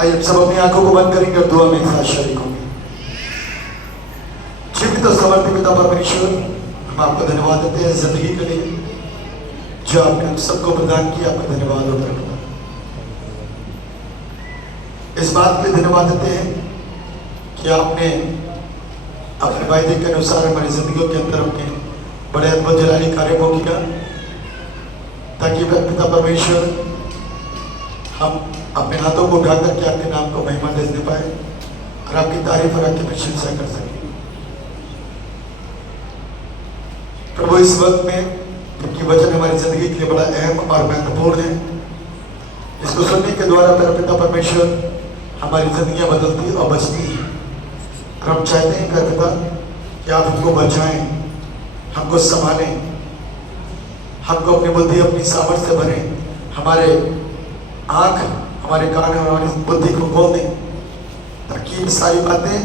आइए हम सब अपनी आंखों को बंद करेंगे और दुआ में एक साथ शरीक होंगे। जीवित और समर्थी पिता परमेश्वर, हम आपको धन्यवाद देते हैं जिंदगी के लिए जो आपने हम सबको प्रदान किया। आपका धन्यवाद होता है। इस बात के लिए धन्यवाद देते हैं कि आपने अपने वायदे के अनुसार हमारी जिंदगियों के अंदर अपने बड़े अद्भुत जलाली कार्य को किया, ताकि पिता परमेश्वर हम अपने हाथों को उठा करके आपके नाम को महिमा दे पाए और आपकी तारीफ और आपकी प्रशंसा कर सके। प्रभु, इस वक्त में क्योंकि वचन हमारी जिंदगी के लिए बड़ा अहम और महत्वपूर्ण है, इसको सुनने के द्वारा मेरा पिता परमेश्वर हमारी जिंदगियां बदलती और बचती हैं। और हम चाहते हैं कर पिता कि आप हमको बचाएं, हमको संभालें, हमको अपनी बुद्धि अपनी सामर्थ्य से भरें, हमारे आंख हमारे कान और हमारी बुद्धि को खोल दें, ताकि ये सारी बातें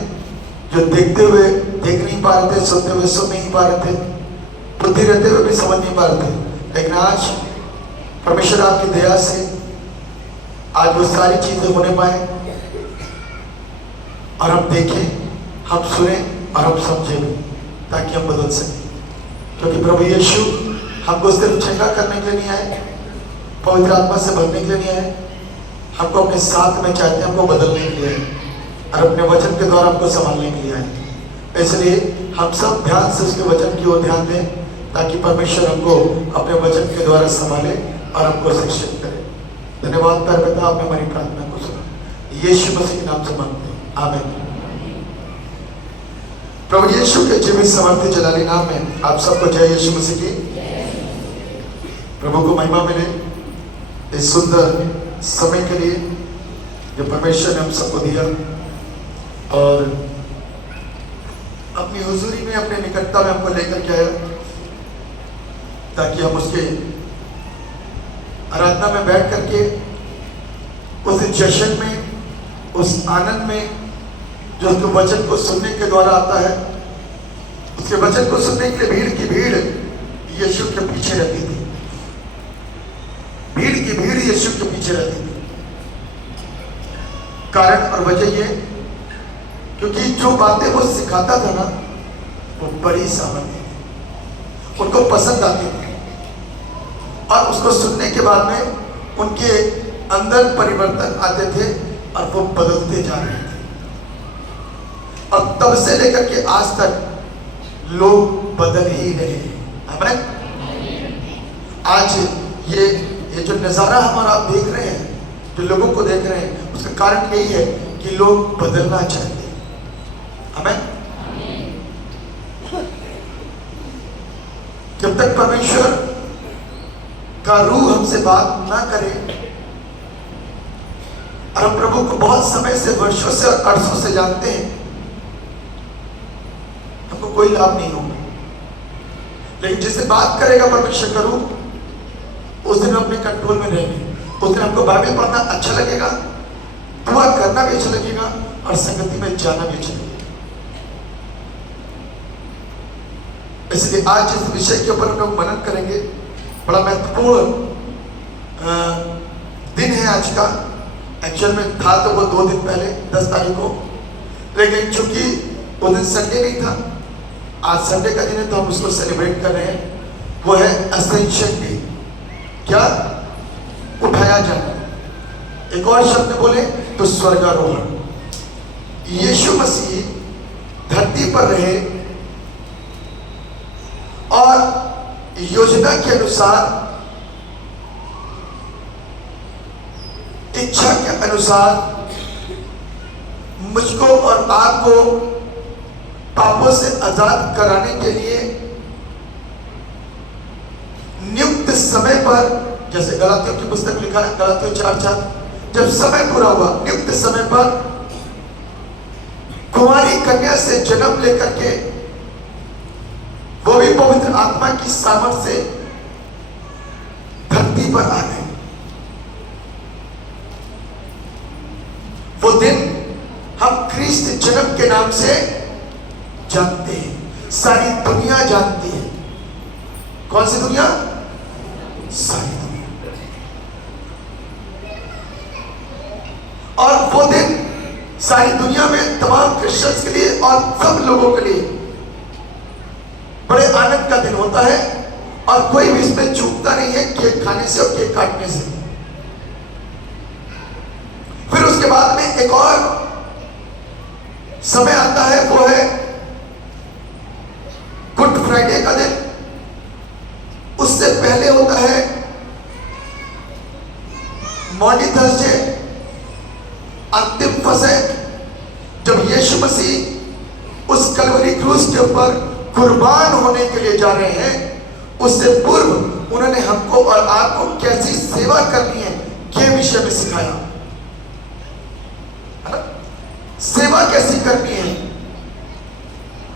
जो देखते हुए देख नहीं पा रहे थे, सुनते हुए सुन नहीं पा रहे थे, बुद्धि रहते हुए भी समझ नहीं पा रहे थे, लेकिन आज परमेश्वर आपकी दया से आज वो सारी चीजें होने पाए और हम देखें, हम सुने और हम समझे भी, ताकि हम बदल सकें। क्योंकि प्रभु यीशु हमको सिर्फ चंगा करने के लिए नहीं आए, पवित्र आत्मा से भरने के लिए नहीं आए, हमको अपने साथ में चाहते हैं, हमको बदलने के लिए और अपने वचन के द्वारा हमको संभालने के लिए आए। इसलिए हम सब ध्यान से उसके वचन की ओर ध्यान दें, ताकि परमेश्वर हमको अपने वचन के द्वारा संभाले और हमको शिक्षित करे। धन्यवाद पिता, आपने हमारी प्रार्थना को सुना, यीशु मसीह के नाम से मांगते हैं, आमीन। प्रभु यीशु के जीवित समर्थी जलाली नाम में आप सबको जय यीशु मसीह की। प्रभु को महिमा मिले इस सुंदर समय के लिए जो परमेश्वर ने हम सबको दिया और अपनी हुजूरी में, अपने निकटता में हमको लेकर के आया, ताकि हम उसके आराधना में बैठ करके उस जश्न में, उस आनंद में जो उसके वचन को सुनने के द्वारा आता है, उसके वचन को सुनने के लिए भीड़ की भीड़ यीशु के पीछे रहती थी, भीड़ की भीड़ यीशु के पीछे रहती थी। कारण और वजह ये, क्योंकि जो बातें वो सिखाता था ना, वो बड़ी सामर्थ्य थी, उनको पसंद आती थी और उसको सुनने के बाद में उनके अंदर परिवर्तन आते थे और वो बदलते जा रहे थे। और तब से लेकर के आज तक लोग बदल ही रहे हैं। आमीन। आज ये जो नजारा हमारा आप देख रहे हैं, जो लोगों को देख रहे हैं, उसका कारण यही है कि लोग बदलना चाहते हैं। आमीन। जब तक परमेश्वर का रूह हमसे बात ना करे और हम प्रभु को बहुत समय से, वर्षों से और अरसों से जानते हैं, हमको कोई लाभ नहीं होगा। लेकिन जिससे बात करेगा परमेश्वर का रूह, उस दिन अपने कंट्रोल में रहेंगे, उस दिन हमको बाइबल पढ़ना अच्छा लगेगा, दुआ करना भी अच्छा लगेगा और संगति में जाना भी अच्छा लगेगा। इसलिए आज इस विषय के ऊपर हम लोग मनन करेंगे। बड़ा महत्वपूर्ण दिन है आज का। एक्चुअल में था तो वो 2 दिन पहले 10 तारीख को, लेकिन चूंकि वो दिन संडे नहीं था, आज संडे का दिन है, तो हम उसको सेलिब्रेट कर रहे हैं। वो है असेंशन डे। क्या? उठाया जाना। एक और शब्द बोले तो स्वर्गारोहण। यीशु मसीह धरती पर रहे और योजना के अनुसार, इच्छा के अनुसार मुझको और आपको पापों से आजाद कराने के लिए नियुक्त समय पर, जैसे गलातियों की पुस्तक लिखा है, गलातियों 4:4, जब समय पूरा हुआ, नियुक्त समय पर कुंवारी कन्या से जन्म लेकर के, वो भी पवित्र आत्मा की सामर्थ से धरती पर आ गए। वो दिन हम ख्रीस्त जन्म के नाम से जानते हैं, सारी दुनिया जानती है। कौन सी दुनिया? सारी दुनिया। और वो सारी दुनिया में तमाम क्रिश्चियंस के लिए और सब लोगों के लिए बड़े आनंद का दिन होता है और कोई भी इसमें चूकता नहीं है केक खाने से और केक काटने से। फिर उसके बाद में एक और समय आता है, वो है गुड फ्राइडे का दिन। उससे पहले होता है मॉडी थर्सडे, अंतिम फसह, जब यीशु मसीह उस कलवरी क्रूस के ऊपर कुर्बान होने के लिए जा रहे हैं। उससे पूर्व उन्होंने हमको और आपको कैसी सेवा करनी है के विषय में सिखाया। सेवा कैसी करनी है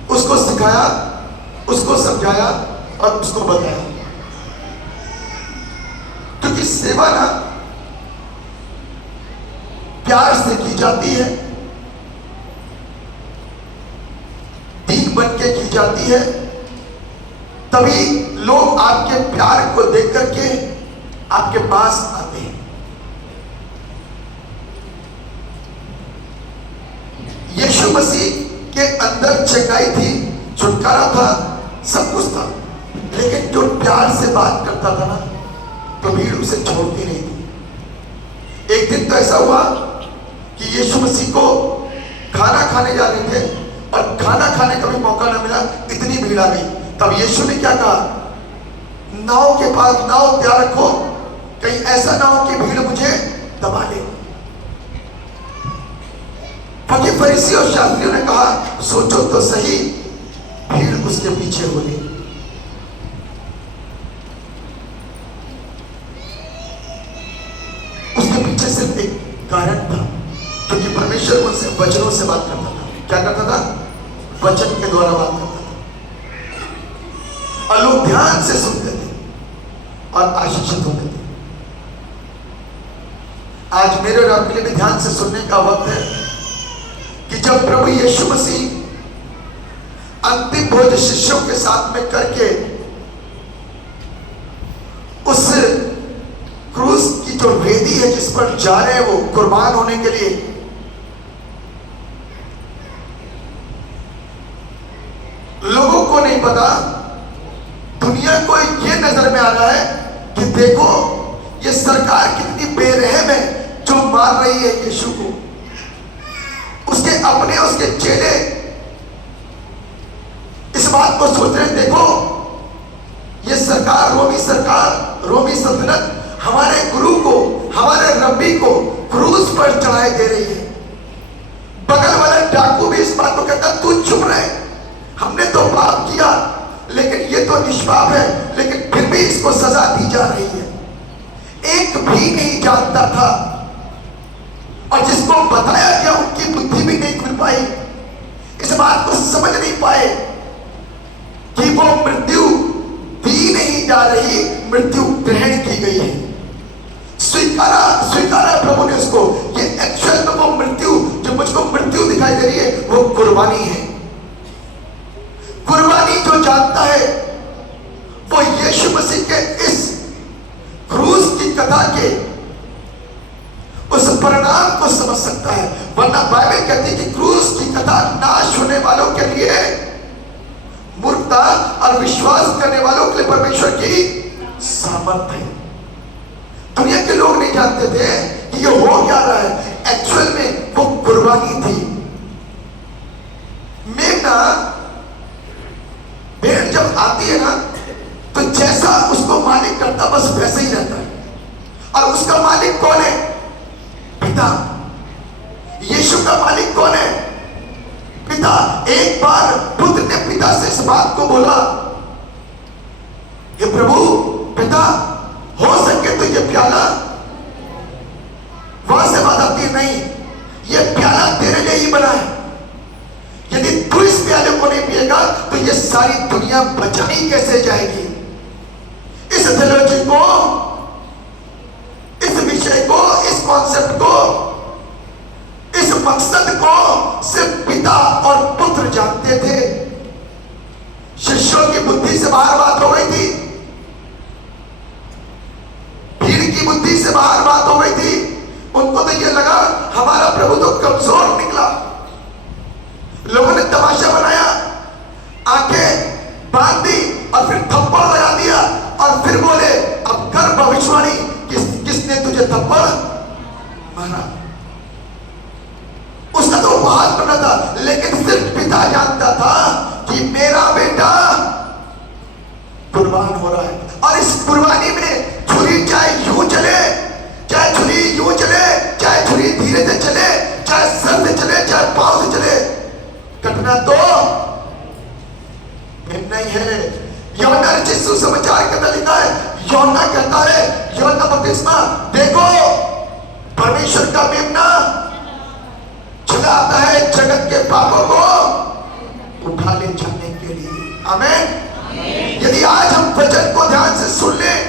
उसको सिखाया, उसको समझाया और उसको बताया। क्योंकि सेवा ना प्यार से की जाती है, दीन बन के की जाती है, तभी लोग आपके प्यार को देख करके आपके पास आते हैं। यीशु मसीह के अंदर चंगाई थी, छुटकारा था, सब कुछ था, लेकिन जो प्यार से बात करता था ना तो भीड़ उसे छोड़ती नहीं थी। एक दिन तो ऐसा हुआ कि यीशु मसीह को खाना खाने जा रहे थे और खाना खाने का भी मौका ना मिला, इतनी भीड़ आ गई। तब यीशु ने क्या कहा, नाव के पास नाव तैयार रखो, कहीं ऐसा ना हो कि भीड़ मुझे दबा ले। क्योंकि फरीसी और शास्त्रियों ने कहा, सोचो तो सही, भीड़ उसके पीछे हो गई। उसके पीछे सिर्फ एक कारण था, क्योंकि परमेश्वर उनसे वचनों से बात करता था। क्या करता था? वचन के द्वारा बात करता था और लोग ध्यान से सुनते थे और आशीषित होते थे। आज मेरे और आपके लिए भी ध्यान से सुनने का वक्त है कि जब प्रभु यीशु मसीह अंतिम भोज शिष्यों के साथ में करके उस क्रूस की जो वेदी है जिस पर जा रहे हैं वो कुर्बान होने के लिए, लोगों को नहीं पता, दुनिया को ये नजर में आ रहा है कि देखो ये सरकार कितनी बेरहम है जो मार रही है यीशु को। उसके अपने उसके चेले इस बात को सोच रहे, देखो ये सरकार, रोमी सल्तनत हमारे गुरु को, हमारे रब्बी को क्रूस पर चढ़ाई दे रही है। बगल वाला डाकू भी इस बात को कहता, तू चुप रहे, हमने तो पाप किया, लेकिन ये तो निष्पाप है, लेकिन फिर भी इसको सजा दी जा रही है। एक भी नहीं जानता था और जिसको बताया गया उनकी बुद्धि भी नहीं खुल पाई, इस बात को समझ नहीं पाए कि वो मृत्यु दी नहीं जा रही, मृत्यु ग्रहण की गई है। स्वीकारा प्रभु ने उसको, ये एक्चुअल में वो मृत्यु जो मुझको मृत्यु दिखाई दे रही है वो कुर्बानी है। कुर्बानी जो जानता है वो यीशु मसीह के इस क्रूस की कथा के उस परिणाम को समझ सकता है। वरना बाइबल कहती है कि क्रूस की कथा नाश होने वालों के लिए मूर्खता और विश्वास करने वालों के लिए परमेश्वर की सामर्थ है। दुनिया के लोग नहीं जानते थे कि ये हो क्या रहा है। एक्चुअल में वो कुर्बानी थी। मेमना भेड़ जब आती है ना तो जैसा उसको मालिक करता बस वैसे ही रहता है। और उसका मालिक कौन है? पिता। यीशु का मालिक कौन है? पिता। एक बार पुत्र ने पिता से इस बात को बोला, हे प्रभु पिता, हो सके तो ये प्याला, वहां से बात आती है, नहीं, ये प्याला तेरे लिए ही बना है, यदि तू इस प्याले को नहीं पिएगा तो ये सारी दुनिया बचाई कैसे जाएगी। इस थियोलॉजी को, इस विषय को, इस कॉन्सेप्ट को, इस मकसद को सिर्फ पिता और पुत्र जानते थे। शिष्यों की बुद्धि से बाहर बात हो गई थी, भीड़ की बुद्धि से बाहर बात हो गई थी। उनको तो ये लगा हमारा प्रभु तो कमजोर निकला, मारा। उसका तो उपहास करना था, लेकिन सिर्फ पिता जानता था कि मेरा बेटा कुर्बान हो रहा है। और इस कुर्बानी में छुरी चाहे यूं चले, चाहे छुरी यूं चले, चाहे छुरी धीरे से चले, चाहे सर से चले, चाहे पांव से चले, कटना तो नहीं है। यूहन्ना ने सुसमाचार के अंदर लिखा है, यूहन्ना कहता है, यूहन्ना बपतिस्मा, देखो परमेश्वर का मेमना चला आता है जगत के पापों को उठा ले जाने के लिए। आमीन। यदि आज हम वचन को ध्यान से सुन लें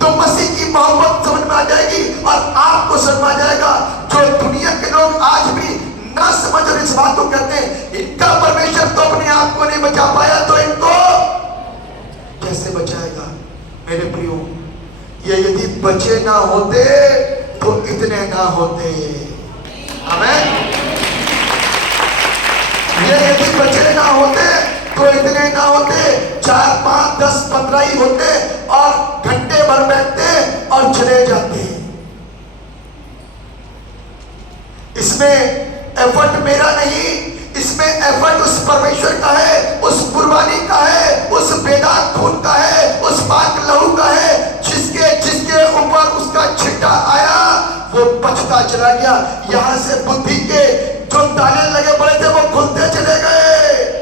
तो मसीह की मोहब्बत समझ में आ जाएगी और आपको समझ में आ जाएगा। जो दुनिया के लोग आज भी ना समझ और इस बात को कहते हैं इनका परमेश्वर तो अपने आप को नहीं बचा पाया, तो इनको कैसे बचाएगा? मेरे प्रियो, ये यदि बचे ना होते तो इतने ना होते। आमीन। ये यदि बचे ना होते तो इतने ना होते, 4, 5, 10, 15 ही होते और घंटे भर बैठते और चले जाते। इसमें एफर्ट मेरा नहीं, इसमें एफर्ट उस परमेश्वर का है, उस कुर्बानी का है, उस बेदाग खून का है, उस पाक लहू का है, जिसके ऊपर उसका छिट्टा आया वो बचता चला गया। यहां से बुद्धि के जो ताले लगे पड़े थे वो खुलते चले गए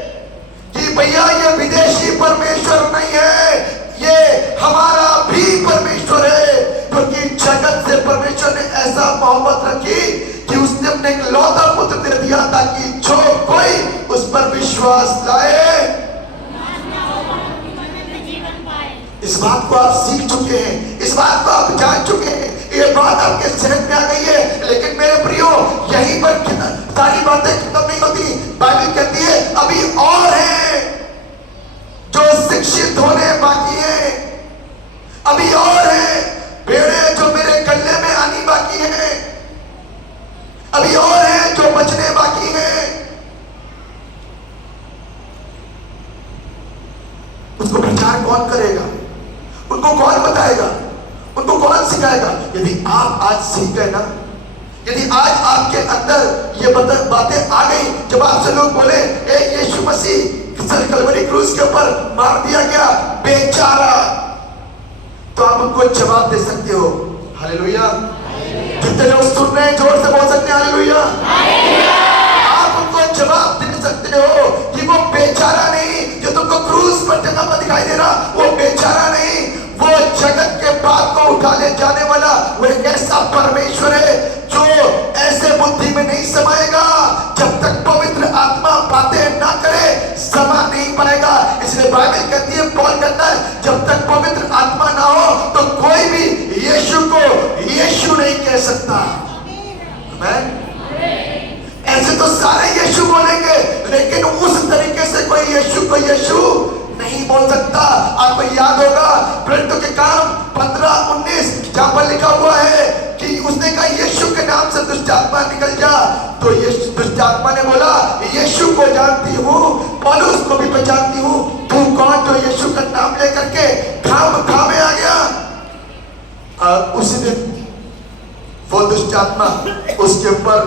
कि भैया ये विदेशी परमेश्वर नहीं है, ये हमारा भी परमेश्वर है। क्योंकि जगत से परमेश्वर ने ऐसा मोहब्बत रखी कि उसने अपने इकलौता पुत्र दे दिया ताकि जो कोई उस पर विश्वास लाए इस बात को आप सीख चुके हैं, इस बात को आप जान चुके हैं, ये बात आपके सहन में आ गई है। लेकिन मेरे प्रियो, यहीं पर सारी बातें खत्म नहीं होती। बाइबल कहती है अभी और हैं जो शिक्षित होने बाकी हैं, अभी और हैं भेड़ें जो मेरे गले में आनी बाकी हैं, अभी और हैं जो बचने बाकी हैं। उसको प्रचार कौन करेगा? उनको कौन बताएगा? उनको कौन सिखाएगा? यदि आप आज सीख गए ना, यदि आज आपके अंदर ये बातें आ गई, जब आपसे लोग बोले ए यीशु मसीह कलवरी क्रूस के ऊपर मार दिया गया बेचारा, तो आप उनको जवाब दे सकते हो हालेलुया। जितने लोग सुन रहे हैं जोर से बोल सकते हैं हालेलुया। आप उनको जवाब दे सकते हो कि वो बेचारा नहीं जो तुमको क्रूस पर टंगा हुआ दिखाई दे रहा, वो बेचारा नहीं, वो जगत के पाप को उठा ले जाने वाला वो एक ऐसा परमेश्वर है जो ऐसे बुद्धि में नहीं समाएगा। जब तक पवित्र आत्मा बातें ना करे समा नहीं पाएगा। इसलिए बाइबल कहती है, पौल कहता है जब तक पवित्र आत्मा ना हो तो कोई भी यीशु को यीशु नहीं कह सकता। आमीन। ऐसे तो सारे यीशु बोलेंगे, लेकिन उस तरीके से कोई यीशु को यीशु नहीं बोल सकता। आपको याद होगा प्रेरितों के काम 15-19 जहां पर लिखा हुआ है कि उसने कहा यीशु के नाम से दुष्ट आत्मा निकल जा, तो ये दुष्ट आत्मा ने बोला यीशु को जानती हूँ, पौलुस को भी पहचानती हूँ, तू कौन जो यीशु का नाम लेकर के खाम में आ गया। उसी दिन वो दुष्ट आत्मा उसके ऊपर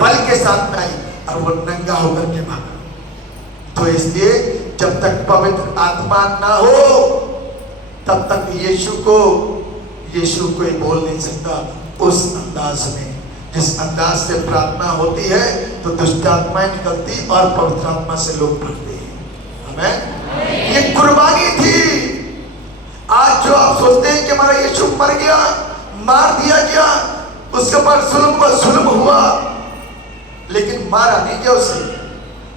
बल के साथ में आई और वो नंगा होकर के भागा। तो इसलिए जब तक पवित्र आत्मा ना हो तब तक यीशु कोई बोल नहीं सकता उस अंदाज में, जिस अंदाज से प्रार्थना होती है तो दुष्ट आत्माएं निकलती और पवित्र आत्मा से लोग भरते हैं। आमीन। ये कुर्बानी थी। आज जो आप सोचते हैं कि हमारा यीशु मर गया, मार दिया गया, उसके ऊपर जुल्म हुआ, लेकिन मारा नहीं गया उसे।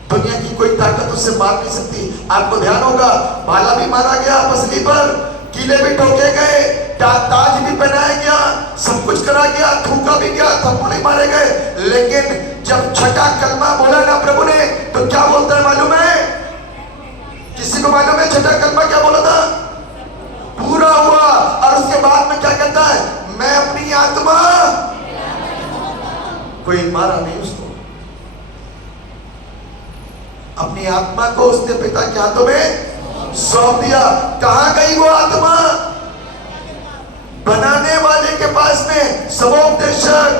दुनिया की कोई ताकत उससे मार नहीं सकती। आपको ध्यान होगा भाला भी मारा गया पसली पर, कीले भी ठोके गए, ताज भी पहनाया गया, सब कुछ करा गया, थूका भी गया, थप्पड़ भी मारे गए, लेकिन जब छठा कलमा बोला ना प्रभु ने तो क्या बोलता है मालूम है? किसी को मालूम है छठा कलमा क्या बोला था? पूरा हुआ। और उसके बाद में क्या कहता है? मैं अपनी आत्मा, कोई मारा नहीं उसको, अपनी आत्मा को उसने पिता के हाथों में सौंप दिया। कहां गई वो आत्मा? बनाने वाले के पास में। समुपदेशक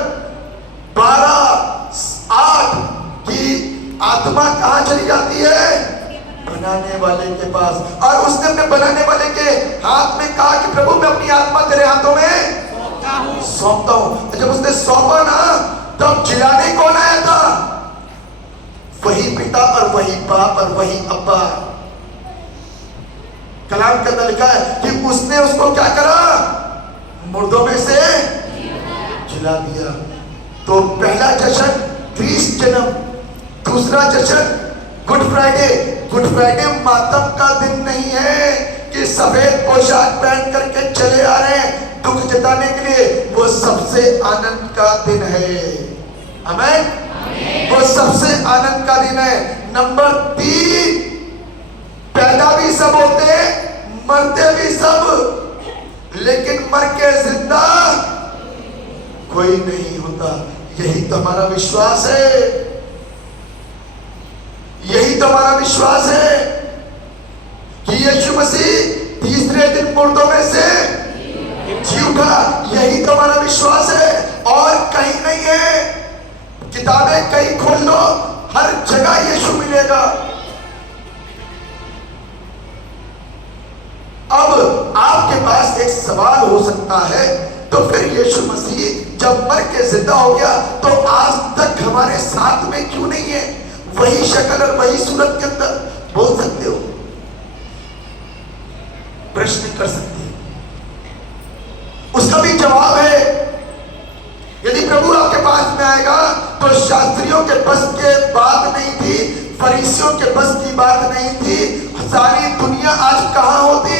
12:8 की आत्मा कहां चली जाती है? बनाने वाले के पास। और उसने अपने बनाने वाले के हाथ में कहा कि प्रभु मैं अपनी आत्मा तेरे हाथों में सौंपता हूं। जब उसने सौंपा ना, तब जिलाने कौन आया था? वही पिता और वही बाप और वही अब्बा। कलाम के अंदर लिखा है कि उसने उसको क्या करा? मुर्दों में से जिला दिया। तो पहला जश्न क्रिस्ट जन्म, दूसरा जश्न गुड फ्राइडे। गुड फ्राइडे मातम का दिन नहीं है कि सफेद पोशाक पहन करके चले आ रहे हैं दुख जताने के लिए। वो सबसे आनंद का दिन है। आमीन। वो सबसे आनंद का दिन है। नंबर 3, पैदा भी सब होते, मरते भी सब, लेकिन मर के जिंदा कोई नहीं होता। यही तो हमारा विश्वास है। यही तो हमारा विश्वास है कि यीशु मसीह तीसरे दिन मुर्दों में से जी उठा। यही तो हमारा विश्वास है और कहीं नहीं है। किताबें कहीं खोल लो, हर जगह यीशु मिलेगा। अब आपके पास एक सवाल हो सकता है, तो फिर यीशु मसीह जब मर के जिंदा हो गया तो आज तक हमारे साथ में क्यों नहीं है? वही शक्ल और वही सूरत के अंदर। बोल सकते हो, प्रश्न कर सकते हो। उसका भी जवाब है। यदि प्रभु आपके पास में आएगा तो शास्त्रियों के बस के बात नहीं थी, फरीसियों के बस की बात नहीं थी। सारी दुनिया आज कहां होती?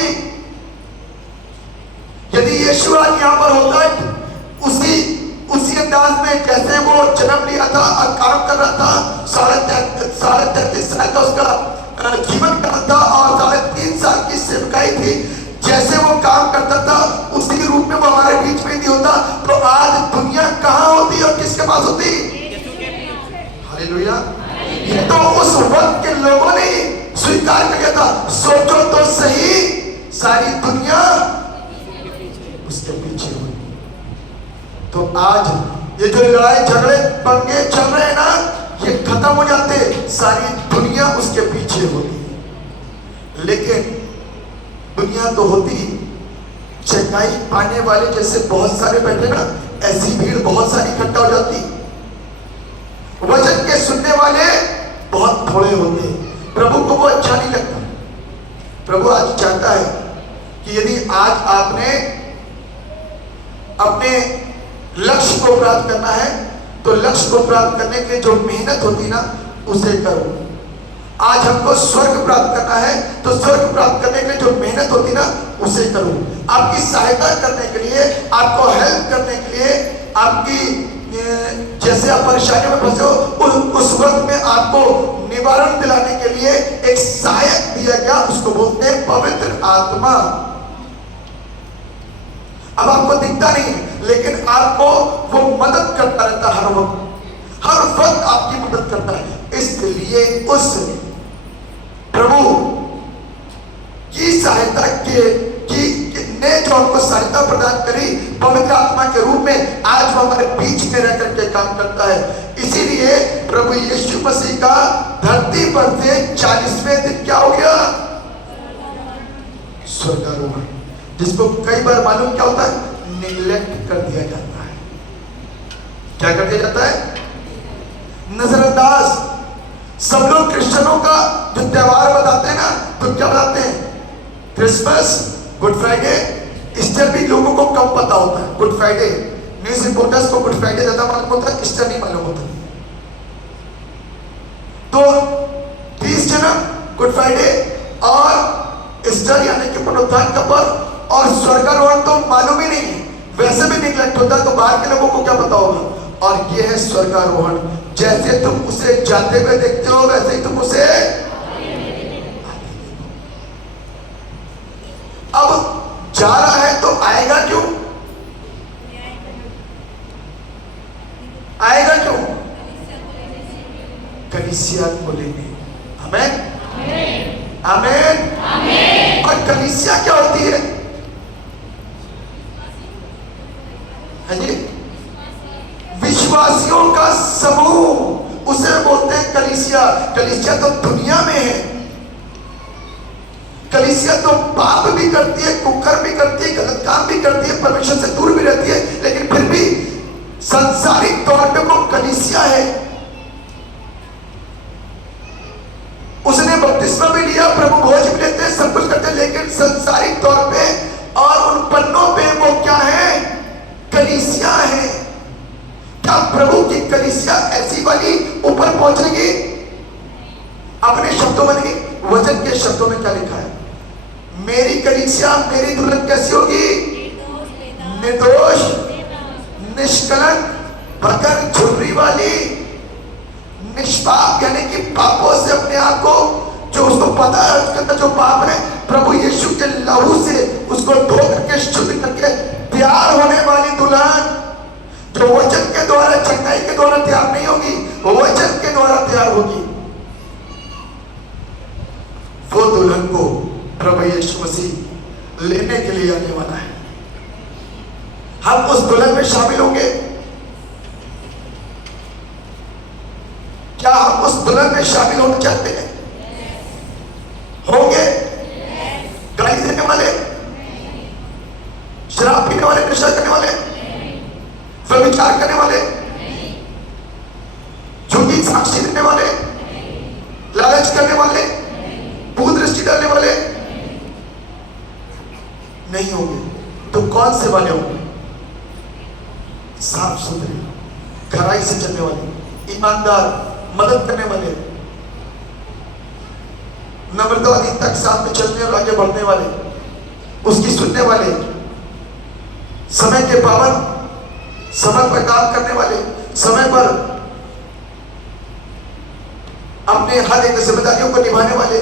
यदि यीशु आज यहां पर होता उसी अंदाज में जैसे वो जन्म लिया था और काम कर रहा था, 33.5 साल का उसका जीवन काल था और 3.5 साल की सेवकाई थी। जैसे वो काम करता था उसी रूप में वो हमारे बीच में नहीं होता, तो आज दुनिया कहां होती और किसके पास होती? हालेलुया। ये तो उस वक्त के लोगों ने स्वीकार कर लिया था। सोचो तो सही, सारी दुनिया उसके पीछे हुई। तो आज ये जो लड़ाई झगड़े पंगे चल रहे हैं ना, ये खत्म हो जाते, सारी दुनिया उसके पीछे होती। लेकिन दुनिया तो होती, चंगाई पाने वाले जैसे बहुत सारे बैठे ना, ऐसी भीड़ बहुत सारी इकट्ठा हो जाती। वचन के सुनने वाले बहुत थोड़े होते, प्रभु को वो अच्छा नहीं लगता। प्रभु आज चाहता है कि यदि आज आपने अपने लक्ष्य को प्राप्त करना है तो लक्ष्य को प्राप्त करने के लिए जो मेहनत होती ना, उसे करो। आज हमको स्वर्ग प्राप्त करना है तो स्वर्ग प्राप्त करने के लिए जो मेहनत होती ना, उसे करो। आपकी सहायता करने के लिए, आपको हेल्प करने के लिए, आपकी जैसे आप परेशानियों में फंसे हो उस वक्त में आपको निवारण दिलाने के लिए एक सहायक दिया गया, उसको बोलते हैं पवित्र आत्मा। अब आपको दिखता नहीं लेकिन आपको वो मदद करता रहता है, हर वक्त आपकी मदद करता है। इसलिए उस प्रभु की सहायता ने जो हमको सहायता प्रदान करी पवित्र आत्मा के रूप में, आज वो हमारे बीच में रह करके काम करता है। इसीलिए प्रभु यीशु मसीह का धरती पर से 40वें दिन क्या हो गया? स्वर्गारोहण, जिसको कई बार मालूम क्या होता है? निग्लेक्ट कर दिया जाता है। क्या कर दिया जाता है? नजरअंदाज। सब लोग क्रिश्चियनों का जो त्योहार बताते हैं ना, तो क्या बताते हैं? क्रिसमस, गुड फ्राइडे, ईस्टर भी लोगों को कम पता होता है। गुड फ्राइडे, न्यूज रिपोर्टर्स को गुड फ्राइडे ज्यादा मालूम होता है, ईस्टर नहीं मालूम होता। तो 30 जन्म, गुड फ्राइडे और ईस्टर यानी कि पुनरुत्थान का पर्व और स्वर्गारोहण तो मालूम ही नहीं है। वैसे भी निगलेक्ट होता है तो बाहर के लोगों को क्या पता होगा। और ये है स्वर्गारोहण। जैसे तुम उसे जाते हुए देखते हो वैसे ही तुम उसे अब जा रहा है तो आएगा क्यों? आएगा क्यों? कलीसिया को लेने। आमीन, आमीन। और कलीसिया क्या होती है? हाँ जी, विश्वासियों का समूह, उसे बोलते हैं कलीसिया। कलीसिया तो दुनिया में है, कलीसिया तो पाप भी करती है, कुकर भी करती है, गलत काम भी करती है, परमेश्वर से दूर भी रहती है, लेकिन फिर भी सांसारिक तौर पे वो कलीसिया है। उसने बपतिस्मा भी लिया, प्रभु भोज भी लेते हैं, सब कुछ करते हैं, लेकिन सांसारिक तौर पे और उन पन्नों पे वो क्या है? कलीसिया है। क्या प्रभु की कलीसिया ऐसी वाली ऊपर पहुंचेगी? अपने शब्दों में नहीं, वचन के शब्दों में क्या लिखा है? मेरी कलीसिया, मेरी दुल्हन कैसी होगी? निर्दोष, निष्कलंक, बगैर झुर्री वाली, निष्पाप, यानी कि पापों से अपने आप को, जो उसको पता है उसके अंदर जो पाप है, प्रभु यीशु के लहू से उसको धो करके शुद्ध करके तैयार होने वाली दुल्हन, जो वचन के द्वारा, चंगाई के द्वारा तैयार नहीं होगी, वो वचन के द्वारा तैयार होगी। वो दुल्हन को प्रभु यीशु मसीह लेने के लिए आने वाला है। हम उस दुल्हन में शामिल होंगे। क्या हम उस दुल्हन में शामिल होना चाहते हैं? होंगे? गाली देने वाले, शराब पीने वाले, नशा करने वाले, व्यभिचार करने वाले, झूठी साक्षी देने वाले, लालच करने वाले, भूत दृष्टि डालने वाले नहीं होंगे। तो कौन से वाले होंगे? साफ सुथरे, खराई से चलने वाले, ईमानदार, मदद करने वाले, नम्रता तक साथ में चलने और आगे बढ़ने वाले, उसकी सुनने वाले, समय के पाबंद, समय पर काम करने वाले, समय पर अपने हर एक जिम्मेदारियों को निभाने वाले,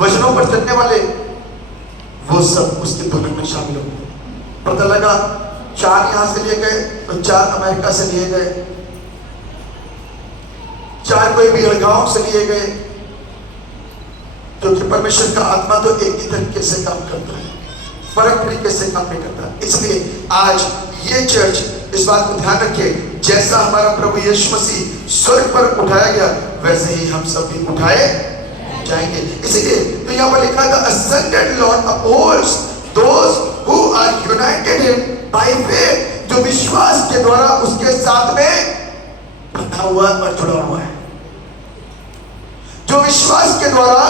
वचनों पर चलने वाले, वो सब उसके दुल्हन में शामिल होंगे। पता लगा 4 यहां से लिए गए तो 4 अमेरिका से लिए गए, 4 कोई भी गांव से लिए गए, क्योंकि परमेश्वर का आत्मा तो एक ही तरीके से काम करता है, फर्क तरीके से काम नहीं करता। इसलिए आज ये चर्च इस बात को ध्यान रखे, जैसा हमारा प्रभु यीशु मसीह स्वर्ग पर उठाया गया, वैसे ही हम सब भी उठाए जाएंगे। इसीलिए तो यहाँ पर लिखा था, ascended Lord upholds those who are united in by faith, जो विश्वास के द्वारा उसके साथ में बंधा हुआ और जुड़ा हुआ है, जो विश्वास के द्वारा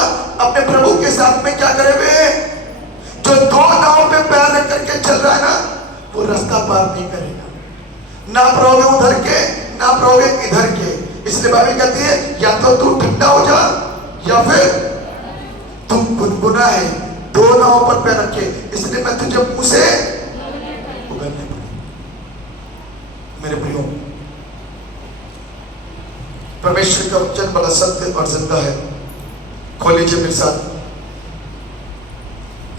अपने प्रभु के साथ में क्या करे हुए, जो 2 नाव पे पैर रख करके चल रहा है ना, वो रास्ता पार नहीं करेगा, ना पाओगे उधर के, ना पाओगे इधर के। इसलिए बाइबल कहती है, या तो तू ठंडा हो जा या फिर तू गुनगुना है, 2 नाव पर पैर रखे। इसलिए मैं तुझे मुंह से उगलने पड़े। मेरे प्रियो, परमेश्वर का वचन बड़ा सत्य और जिंदा है। खोल लीजिए मेरे साथ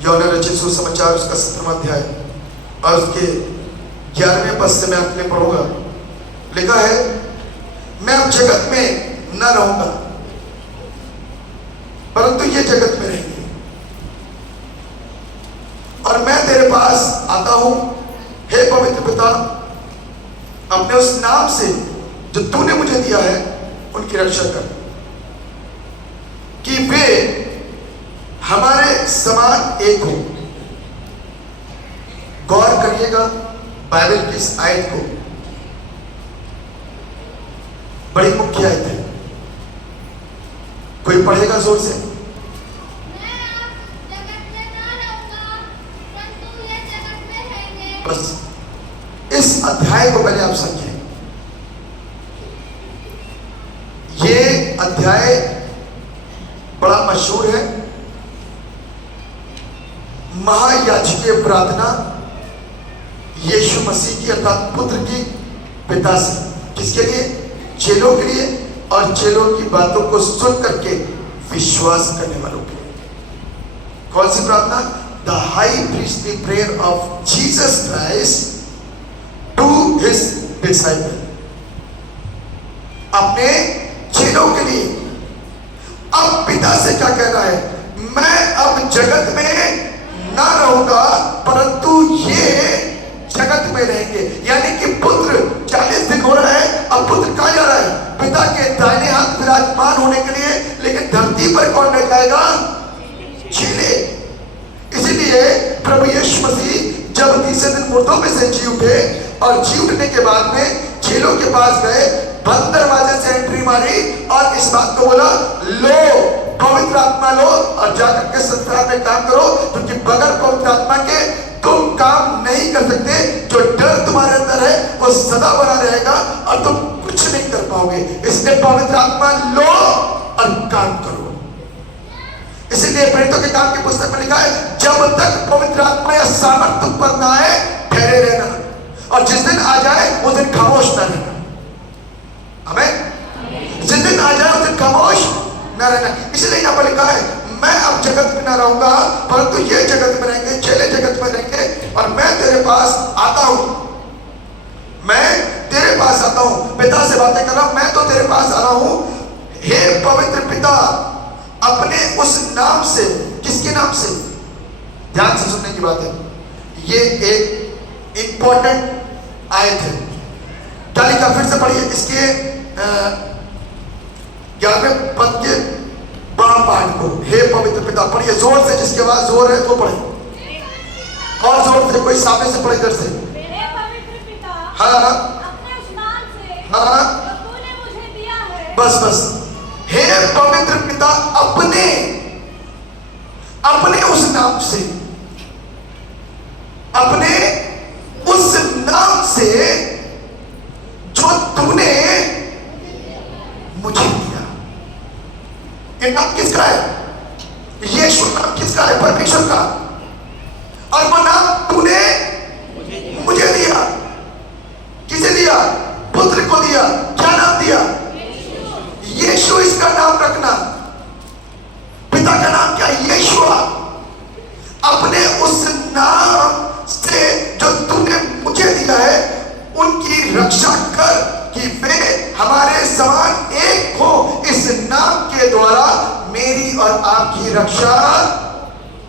यूहन्ना रचित सुसमाचार, उसका 17वां अध्याय और उसके 11वें पद से मैं आपके लिए पढ़ूंगा। लिखा है, मैं अब जगत में न रहूंगा, परंतु ये जगत में रहेंगे, और मैं तेरे पास आता हूं। हे पवित्र पिता, अपने उस नाम से जो तूने मुझे दिया है उनकी रक्षा कर, कि वे हमारे समान एक हो। गौर करिएगा बाइबल की इस आयत को, बड़ी मुख्य आयत है। कोई पढ़ेगा जोर से? बस इस अध्याय को पहले आप समझें। ये अध्याय बड़ा मशहूर है। महायाजकीय प्रार्थना यीशु मसीह की अर्थात पुत्र की पिता से, किसके लिए? चेलों के लिए, और चेलों की बातों को सुन करके विश्वास करने वालों के लिए। कौन सी प्रार्थना? The high priestly prayer of Jesus Christ to his disciple, अपने चेलों के लिए। अब पिता से क्या कहना है? मैं अब जगत में ना रहूंगा, परंतु ये जगत में रहेंगे। यानी कि पुत्र मुर्दों में से जी उठे और जी उठने के बाद में चेलों के पास गए, बंद दरवाजे से एंट्री मारी और इस बात को बोला, लो पवित्र आत्मा लो और जाकर के संसार में काम करो, क्योंकि बगैर पवित्र आत्मा के तुम काम नहीं कर सकते। जो डर तुम्हारे अंदर है वो सदा बना रहेगा और तुम कुछ नहीं कर पाओगे। इसलिए पवित्र आत्मा लो और काम करो। इसीलिए प्रेरितों के काम की पुस्तक में लिखा है, जब तक पवित्र आत्मा या सामर्थ तुम पर ना आए ठहरे रहना, और जिस दिन आ जाए उस दिन खामोश न रहना। आमीन। जिस दिन आ जाए उस दिन खामोश न रहना। इसलिए यहाँ पर लिखा है, मैं अब जगत में न रहूंगा परंतु ये जगत में रहेंगे, चेले जगत में रहेंगे और मैं तेरे पास आता हूं। मैं तेरे पास आता हूं, पिता से बातें कर रहा हूं, मैं तो तेरे पास आ रहा हूं। हे पवित्र पिता, अपने उस नाम से, किसके नाम से? ध्यान से सुनने की बात है, ये एक इंपॉर्टेंट आयत है। क्या लिखा फिर से पढ़िए, इसके 11वें पद के बाम पाठ को, हे पवित्र पिता। पढ़िए जोर से, जिसके पास जोर है वो पढ़े, और जोर से, कोई सामने से पढ़े, इधर से। हे पवित्र पिता, हाँ अपने उस नाम से हाँ, जो तूने मुझे दिया है। बस बस, हे पवित्र पिता, अपने उस नाम से, अपने उस नाम से जो तूने मुझे दिया। ये नाम किसका है? यीशु नाम किसका है? परमेश्वर का। और वो नाम तूने मुझे दिया। किसे दिया? पुत्र को दिया। क्या नाम दिया? यीशु। इसका नाम रखना। पिता का नाम क्या है? यीशुआ। अपने उस नाम से जो तूने मुझे दिया है उनकी रक्षा कर कि वे हमारे समान एक हो। इस नाम के द्वारा मेरी और आपकी रक्षा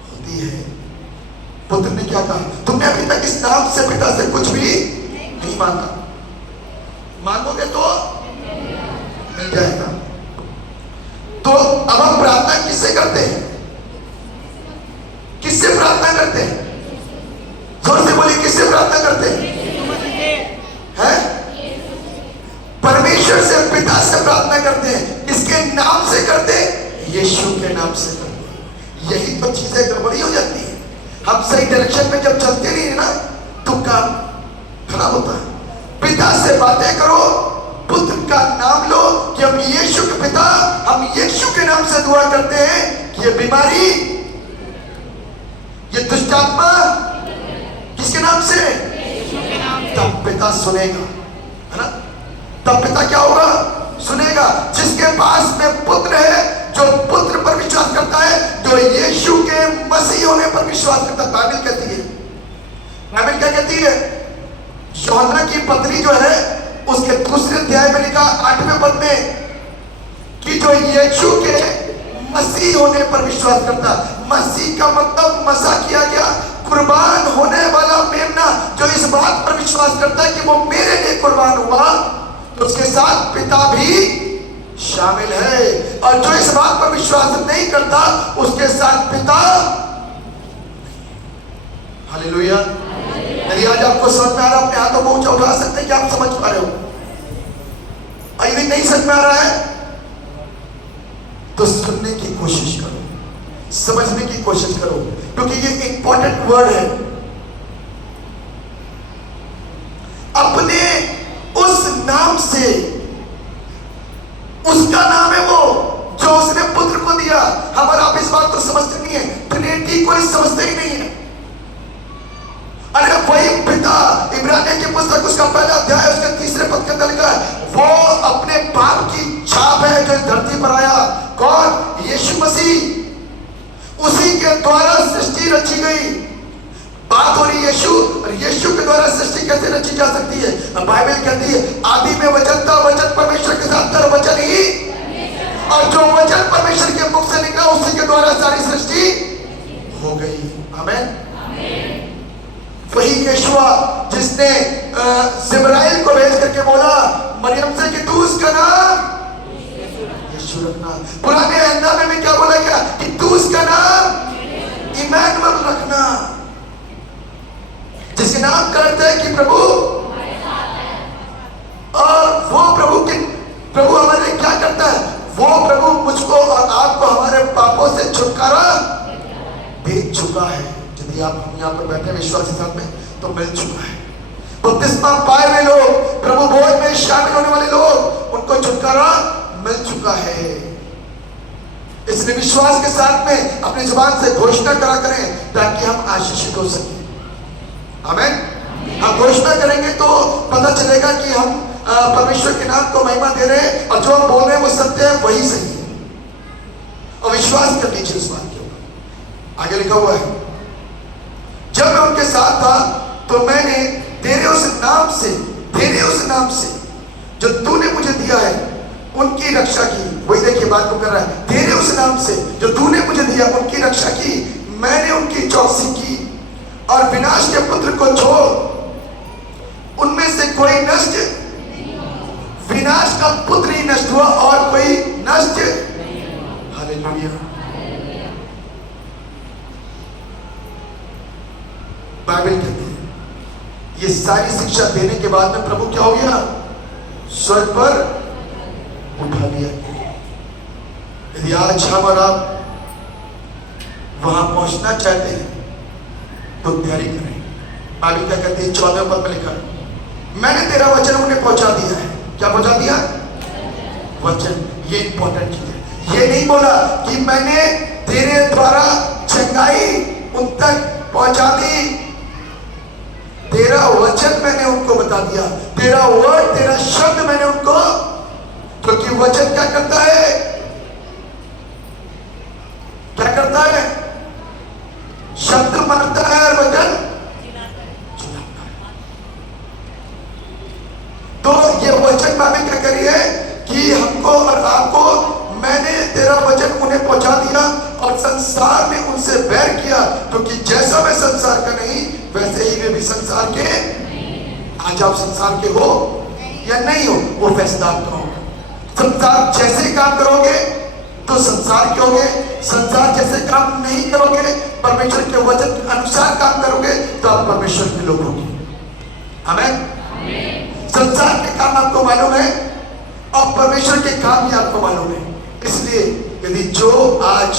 होती है। पुत्र ने क्या कहा? तुमने अभी तक इस नाम से पिता से कुछ भी नहीं मांगा, मांगोगे तो मिल जाएगा। तो अब हम प्रार्थना किससे करते हैं? किससे प्रार्थना करते हैं? जोर से बोलिए, किससे प्रार्थना करते हैं? परमेश्वर से, पिता से प्रार्थना करते हैं। किसके नाम से करते हैं? यीशु के नाम से करते हैं। यही तो चीजें गड़बड़ी हो जाती है। हम सही डायरेक्शन में जब चलते नहीं है ना तो काम खराब होता है। पिता से बातें करो, पुत्र का नाम लो कि हम यीशु के पिता, हम यीशु के नाम से दुआ करते हैं कि ये बीमारी, ये दुष्ट आत्मा किसके नाम से? तब पिता सुनेगा, है ना? तब पिता क्या होगा? सुनेगा। जिसके पास में पुत्र है, जो पुत्र पर विश्वास करता है, जो यीशु के मसीह होने पर विश्वास करता है। बाइबल कहती है, बाइबल क्या कहती है? यूहन्ना की पत्री जो है उसके दूसरे अध्याय में लिखा 8वें पद में कि जो यीशु के मसीह होने पर विश्वास करता। मसीह का मतलब मसा किया गया, कुर्बान होने वाला मेमना। जो इस बात पर विश्वास करता है कि वो मेरे लिए कुर्बान हुआ, तो उसके साथ पिता भी शामिल है। और जो इस बात पर विश्वास नहीं करता, उसके साथ पिता। हालेलुया। यदि आज आपको समझ में आ रहा है, अपने हाथों को ऊंचा उठा सकते हैं कि आप समझ पा रहे हो। यदि नहीं समझ में आ रहा है तो सुनने की कोशिश करो, समझने की कोशिश करो, क्योंकि ये इंपॉर्टेंट वर्ड है। अपने उस नाम से, उसका नाम है वो जो उसने पुत्र को दिया। हम और आप इस बात को समझते नहीं है, ट्रिनिटी को समझते ही नहीं है। अरे वही पिता, इब्रानियों की पुस्तक उसका पहला अध्याय उसके 3 पद के अंदर लिखा है, वो अपने बाप की छाप है जो इस धरती पर आया। कौन? यीशु मसीह। उसी के द्वारा सृष्टि रची गई। बात हो रही यीशु, और यीशु के द्वारा सृष्टि कैसे रची जा सकती है? बाइबल कहती है, आदि में वचन था, वचन परमेश्वर के साथ था, वचन ही, और जो वचन परमेश्वर के मुख से निकला उसी के द्वारा सारी सृष्टि हो गई। आमीन। वही यीशुआ जिसने जिब्राइल को भेज करके बोला मरियम से कि तू उसका नाम यीशु रखना। पुराने नामे में क्या बोला गया कि तू उसका नाम इमैनुअल रखना। जिसके इस नाम का अर्थ है कि प्रभु, और वो प्रभु हमारे लिए क्या करता है? वो प्रभु मुझको और आपको हमारे पापों से छुटकारा दे चुका है। यदि आप हम यहाँ पर बैठे विश्वासी साथ में, तो मिल चुका है। बपतिस्मा पाए हुए लोग, प्रभु भोज में शामिल होने वाले लोग, उनको छुटकारा मिल चुका है। इसलिए विश्वास के साथ में अपनी जुबान से घोषणा करा करें ताकि हम आशीषित हो सकें। आमीन। हम घोषणा करेंगे तो पता चलेगा कि हम परमेश्वर के नाम को महिमा दे रहे हैं, और जो हम बोल रहे हैं वो सत्य है, वही सही है। और विश्वास कर लीजिए उस बात के ऊपर। आगे लिखा हुआ है, जब मैं उनके साथ था तो मैंने तेरे उस नाम से जो तूने मुझे दिया है उनकी रक्षा की। वही देखिए बात को कर रहा है, तेरे उस नाम से जो तूने मुझे दिया उनकी रक्षा की, मैंने उनकी चौकसी की, और विनाश के पुत्र को छोड़ उनमें से कोई नष्ट, विनाश का पुत्र ही नष्ट हुआ और कोई नष्ट। हालेलुया। बाइबल कहती है ये सारी शिक्षा देने के बाद में प्रभु क्या हो गया? स्वर्ग पर उठा लिया। यदि आज हम और आप वहां पहुंचना चाहते हैं तो तैयारी करें। बाइबल क्या कहती है? 14वें पद में लिखा है, मैंने तेरा वचन उन्हें पहुंचा दिया है। क्या पहुंचा दिया? वचन। ये इंपॉर्टेंट चीज है। ये नहीं बोला कि मैंने तेरे द्वारा चंगाई उन तक पहुंचा दी, तेरा वचन मैंने उनको बता दिया, तेरा वर्ड, तेरा शब्द मैंने उनको, क्योंकि वचन क्या करता है? क्या करता है? शब्द मारता है और वचन चुनाता है। तो ये वचन बाइबल क्या करी है कि हमको और आपको, मैंने तेरा वचन उन्हें पहुंचा दिया और संसार में उनसे बैर किया, क्योंकि जैसा मैं संसार का नहीं वैसे ही वे भी संसार के। आज आप संसार के हो या नहीं हो, वो फैसला आपका होगा। संसार जैसे काम करोगे तो संसार के होगे, संसार जैसे काम नहीं करोगे, परमेश्वर के वचन के अनुसार काम करोगे, तो आप परमेश्वर के लोग होंगे। आमीन। संसार के काम आपको मालूम है और परमेश्वर के काम भी आपको मालूम है। इसलिए यदि जो आज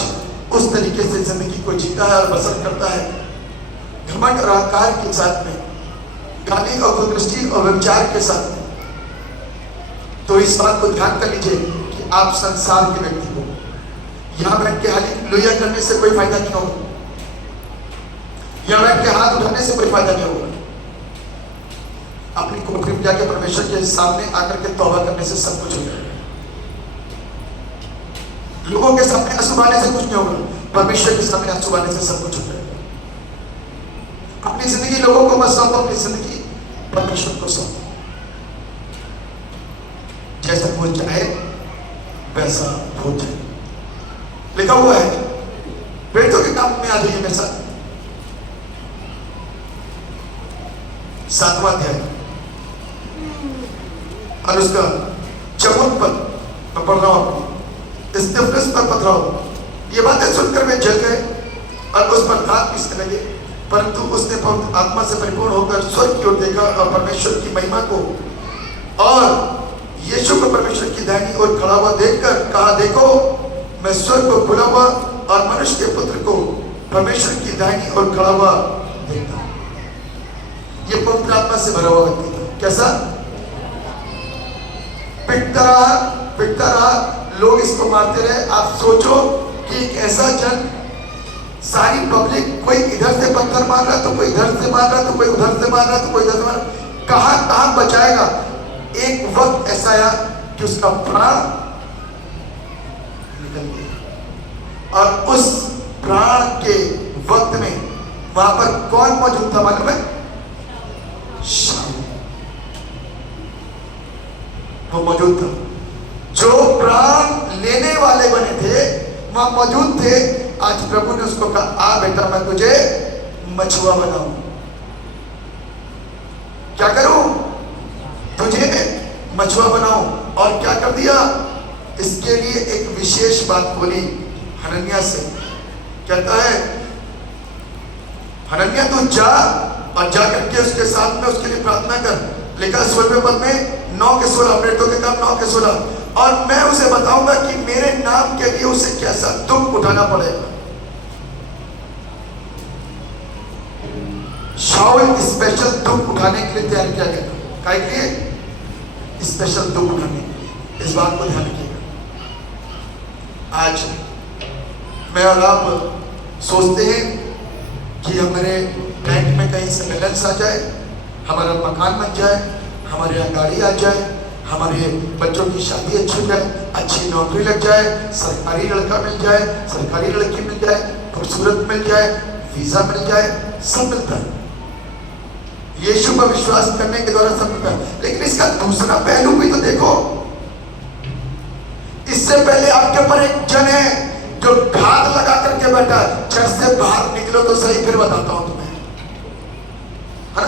उस तरीके से जिंदगी को जीता है और बसर करता है, घमंड और अहंकार के साथ में, गाली और कुदृष्टि और व्यभिचार के साथ में, तो इस बात को ध्यान कर लीजिए कि आप संसार के व्यक्ति हो। यहां बैठ के हालेलुया करने से कोई फायदा नहीं होगा, यहां बैठ के हाथ उठाने से कोई फायदा नहीं होगा। अपनी कोठरी में जाके परमेश्वर के सामने आकर के तौबा करने से सब कुछ हो जाएगा। लोगों के सामने आंसू से कुछ नहीं होगा, परमेश्वर के सामने आंसू से सब कुछ हो जाएगा। अपनी जिंदगी लोगों को मत सौंपो, अपनी जिंदगी परमेश्वर को सौंपो। जैसा वो चाहे वैसा हो जाए। लिखा हुआ है, बेटों के काम में आ जाइए मेरे साथ। 7वां अध्याय और उसका 54 पद मैं पढ़ रहा हूं। स्तिफनुस पर पथराव। ये बातें सुनकर वे जल गए और उस पर दांत पीसने लगे, परंतु उसने पवित्र आत्मा से परिपूर्ण होकर स्वर्ग की ओर देखा और परमेश्वर की महिमा को और यीशु को परमेश्वर की दाहिनी ओर खड़ा हुआ देखकर कहा, देखो मैं स्वर्ग को खुला हुआ और मनुष्य के पुत्र को परमेश्वर की दाहिनी ओर खड़ा हुआ देखता। ये पवित्र आत्मा से भरा हुआ व्यक्ति था। कैसा? पिटता रहा, लोग इसको मारते रहे। आप सोचो कि एक ऐसा जन, सारी पब्लिक, कोई इधर से पत्थर मार रहा तो कोई इधर से मार रहा तो कोई उधर से मार रहा तो कोई इधर से मार रहा, कहां बचाएगा? एक वक्त ऐसा आया कि उसका प्राण निकल गया, और उस प्राण के वक्त में वहां पर कौन मौजूद था मालूम है? शाऊल। वो मौजूद था। जो प्राण लेने वाले बने थे वहां मौजूद थे। आज प्रभु ने उसको कहा, आ बेटा मैं तुझे मछुआ बनाऊं। क्या करूं? तुझे मछुआ बनाऊं। और क्या कर दिया? इसके लिए एक विशेष बात बोली हनन्याह से। कहता है, हनन्याह तू जा और जाकर के उसके साथ में उसके लिए प्रार्थना कर। लिखा 16वें पद में 9 के 16, अपडेटों के काम 9 के 16। और मैं उसे बताऊंगा कि मेरे नाम के लिए उसे कैसा दुख उठाना पड़ेगा। शाऊल स्पेशल दुख उठाने के लिए तैयार किया गया। काय के लिए? स्पेशल दुख उठाने के लिए। इस बात को ध्यान रखिएगा। आज मैं और आप सोचते हैं कि हमारे बैंक में कहीं से बैलेंस आ जाए, हमारा मकान बन जाए, हमारे यहाँ गाड़ी आ जाए, हमारे बच्चों की शादी अच्छी हो जाए, अच्छी नौकरी लग जाए, सरकारी लड़का मिल जाए, सरकारी लड़की मिल जाए, खूबसूरत मिल जाए, वीजा मिल जाए, सब मिलता है। यीशु पर विश्वास करने के द्वारा सब मिलता है। लेकिन इसका दूसरा पहलू भी तो देखो। इससे पहले आपके ऊपर एक जन है जो घात लगा करके बैठा, चर्च से बाहर निकलो तो सही, फिर बताता हूं तुम्हें, है ना?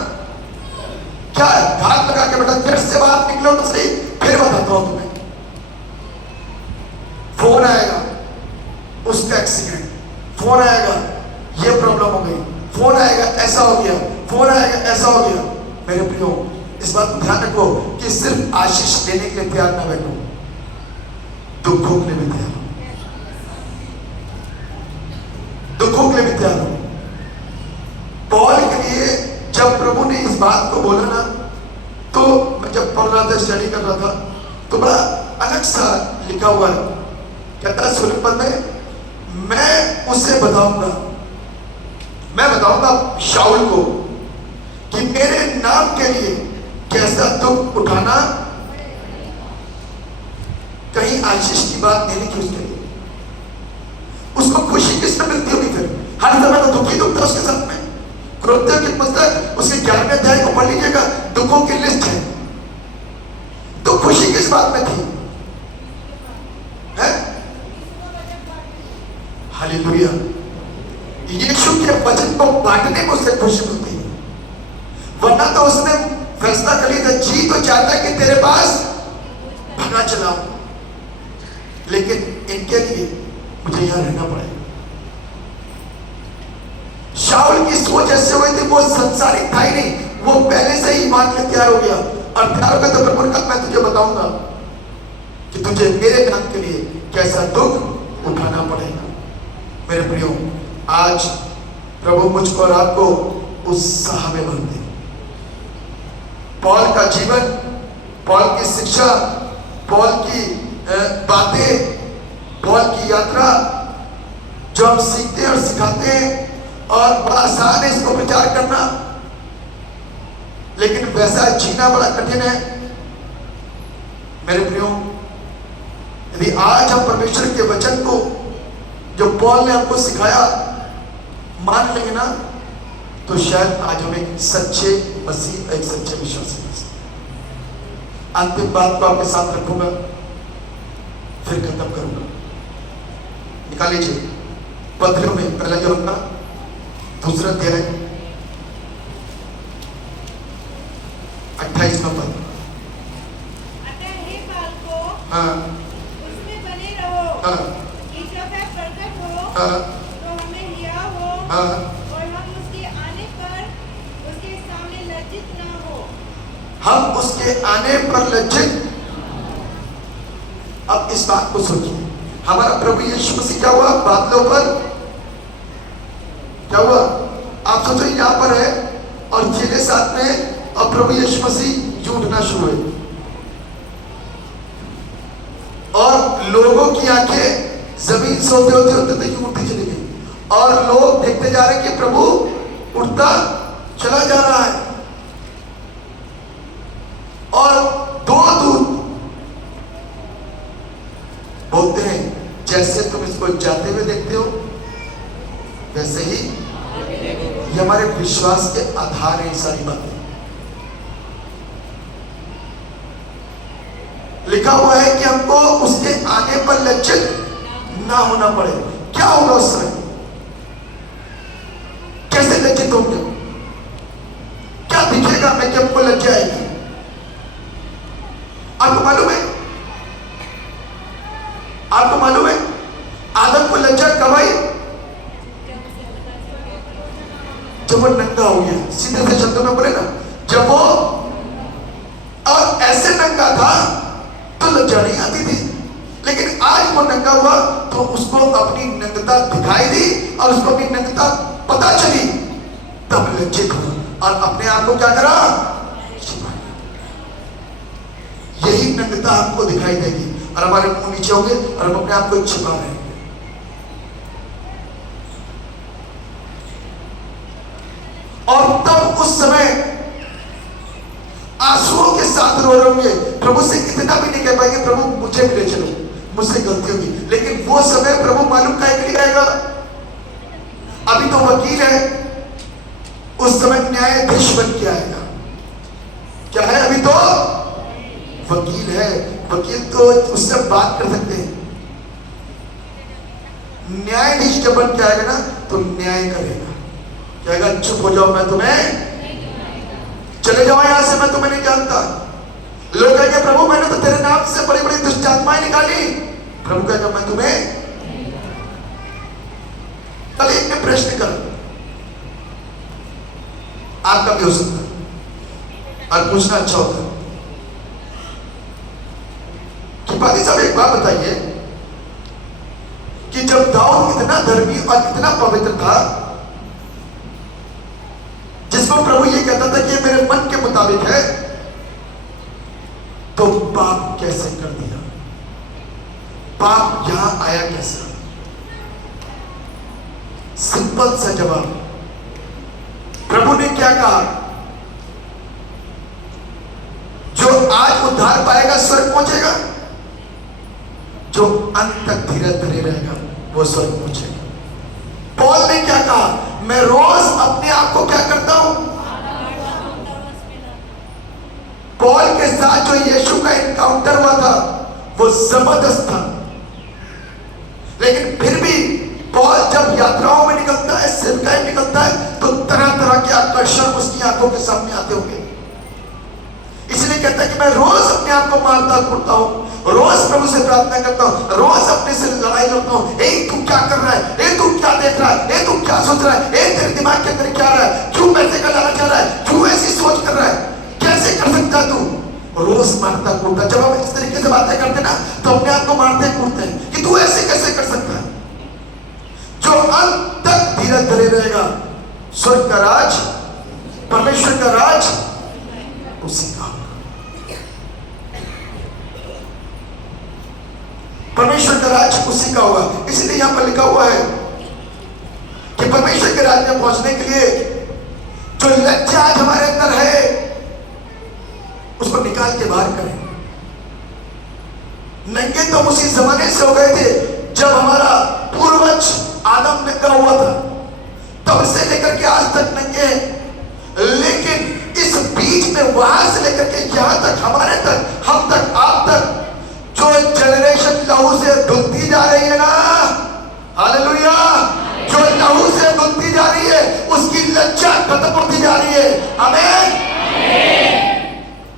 क्या है? घात लगा के बैठा, चर्च से बाहर निकलो तो सही, फिर बताता हूं तुम्हें। फोन आएगा, उसका एक्सीडेंट, फोन आएगा, ये प्रॉब्लम हो गई, फोन आएगा, ऐसा हो गया, फोन आएगा, ऐसा हो गया। मेरे प्रियो, इस बात को ध्यान रखो कि सिर्फ आशीष देने के लिए तैयार ना बैठो, दुखों के लिए भी तैयार हो, दुखों के लिए भी तैयार हो। पौल के लिए जब प्रभु ने इस बात को बोला ना, तो मैं जब पढ़ रहा था, स्टडी कर रहा था, तो बड़ा अलग सा लिखा हुआ है। कहता है 16 पद में, मैं उसे बताऊंगा, मैं बताऊंगा शाऊल को कि मेरे नाम के लिए कैसा दुख उठाना। कहीं आशीष की बात नहीं लिखी उसके लिए। उसको खुशी किसमें मिलती होगी? फिर हर समय तो दुखी दुख था उसके साथ में। कुरिन्थियों की पुस्तक उसके 11वें अध्याय को पढ़ लीजिएगा, दुखों की लिस्ट है। तो खुशी किस बात में थी? है? हालेलुया। यीशु के वचन को बांटने में उसे खुशी मिलती है। वरना तो उसने फैसला कर लिया था, जी तो चाहता है कि तेरे पास भगा चलाऊं, लेकिन इनके लिए मुझे यहां रहना पड़ेगा। शाऊल की सोच ऐसे हुई थी, वो संसारिक था ही नहीं, वो पहले से ही मान के तैयार हो गया। और तैयार हो गया तो प्रभु ने कहा, मैं तुझे बताऊंगा कि तुझे मेरे नाम के लिए कैसा दुख उठाना पड़ेगा। मेरे प्रियो, आज प्रभु मुझको और आपको उत्साह में भर दे। पौल का जीवन, पौल की शिक्षा, पौल की बातें, पौल की यात्रा जो हम सीखते हैं और सिखाते हैं, और बड़ा आसान है इसको प्रचार करना, लेकिन वैसा जीना बड़ा कठिन है। मेरे प्रियो, यदि आज हम परमेश्वर के वचन को जो पौल ने हमको सिखाया मान लेंगे ना, तो शायद आज हम एक सच्चे मसीह, एक सच्चे विश्वासी बन सकते। अंतिम बात को आपके साथ रखूंगा, फिर खत्म करूंगा। निकाल लीजिए पत्रियों में पहला यूहन्ना 2 अध्याय 28वां पद। अतः हे बालको, हाँ उसमें बने रहो, हाँ कि जब वह प्रकट हो हाँ तो हमें हिया हो, हाँ। और हम उसके आने पर उसके सामने लज्जित न हो। हम उसके आने पर लज्जित। अब इस बात को सोचिए, हमारा प्रभु यीशु मसीह क्या हुआ? बादलों पर क्या हुआ? आप सोचो यहां पर है और चेले साथ में, और प्रभु यीशु मसीह झूठना शुरू हुए, और लोगों की आंखें जमीन से होते होते होते यूं उठती चली गई, और लोग देखते जा रहे हैं कि प्रभु उठता चला जा रहा है। और 2 दूत बोलते हैं, जैसे तुम इसको जाते हुए देखते हो वैसे ही ये हमारे विश्वास के आधार है। सारी बातें लिखा हुआ है कि हमको उसके आने पर लज्जित ना होना पड़े। क्या होगा उस समय? कैसे लज्जित होंगे? क्या दिखेगा हमें कि हमको लज्जा आएगी? आपको मालूम है? आपको मालूम है आदम को लज्जा कब आई? जब वो नंगा हो गया, सीधे से उसको अपनी नग्नता दिखाई दी और उसको अपनी नग्नता पता चली, तब लज्जित हुआ और अपने आप को क्या करा, यही नग्नता हमको दिखाई देगी और हमारे मुंह नीचे होंगे और हम अपने आप को छिपा रहे हैं। और तब उस समय आंसुओं के साथ रो रहे होंगे, प्रभु से इतना भी नहीं कह पाएंगे प्रभु मुझे भी ले चलो, मुझसे गलती होगी। लेकिन वो समय प्रभु मालूम का एक आएगा, अभी तो वकील है, उस समय न्यायाधीश बन के आएगा। क्या है, अभी तो वकील है, वकील तो उससे बात कर सकते हैं। न्यायाधीश जब बन के आएगा ना तो न्याय करेगा, कहेगा चुप हो जाओ, मैं तुम्हें, चले जाओ यहां से, मैं तुम्हें नहीं जानता। लोग कहेंगे प्रभु मैंने तो तेरे नाम से बड़ी बड़ी दुष्ट आत्माएं निकाली, प्रभु कहेगा मैं तुम्हें। कल एक ने प्रश्न कर, आपका भी हो सकता और पूछना अच्छा होता कि पादी साहब एक बात बताइए कि जब दाऊद इतना धर्मी और इतना पवित्र था, जिसको प्रभु ये कहता था कि मेरे मन के मुताबिक है, तो पाप कैसे कर दिया, पाप यहां आया कैसे? सिंपल सा जवाब, प्रभु ने क्या कहा, जो आज उद्धार पाएगा स्वर्ग पहुंचेगा, जो अंत तक धीरज धरे रहेगा वो स्वर्ग पहुंचेगा। पौल ने क्या कहा, मैं रोज अपने आप को क्या करता हूं, पौल के साथ जो यीशु का एनकाउंटर हुआ था वो जबरदस्त था, लेकिन फिर भी पौल जब यात्राओं में निकलता है, सेवकाई निकलता है, तो तरह तरह के आकर्षण उसकी आंखों के सामने आते होंगे। इसलिए कहता है कि मैं रोज अपने आप को मारता कूटता हूं, रोज प्रभु से प्रार्थना करता हूं, रोज अपने से लड़ाई लड़ता हूं। ए तू क्या कर रहा है, ए तू क्या देख रहा है, ए तू क्या सोच रहा है, ए तेरे दिमाग के अंदर क्या रहा है, क्यों पैसे का लालच आ रहा है, क्यों ऐसी सोच कर रहा है, कैसे कर सकता तू? रोज मारता कूटता। जब हम इस तरीके से बातें करते ना तो अपने आप को मारते कूटते हैं कि तू ऐसे कैसे कर सकता है। जो अंत तक धीरज धरे रहेगा, स्वर्ग का राज, परमेश्वर का राज उसी का, परमेश्वर का राज उसी का होगा। इसलिए यहां पर लिखा हुआ है कि परमेश्वर के राज में पहुंचने के लिए जो लज्जा आज हमारे अंदर है उसको निकाल के बाहर करें। नंगे तो उसी जमाने से हो गए थे जब हमारा पूर्वज आदम नंगा हुआ था, तब से लेकर के आज तक नंगे हैं। लेकिन इस बीच में वहां से लेकर के यहां तक, हमारे तक, हम तक, आप तक जो जनरेशन लहू से धुलती जा रही है ना, हालेलुया, जो लहू से धुलती जा रही है उसकी लज्जा खत्म होती जा रही है। आमीन।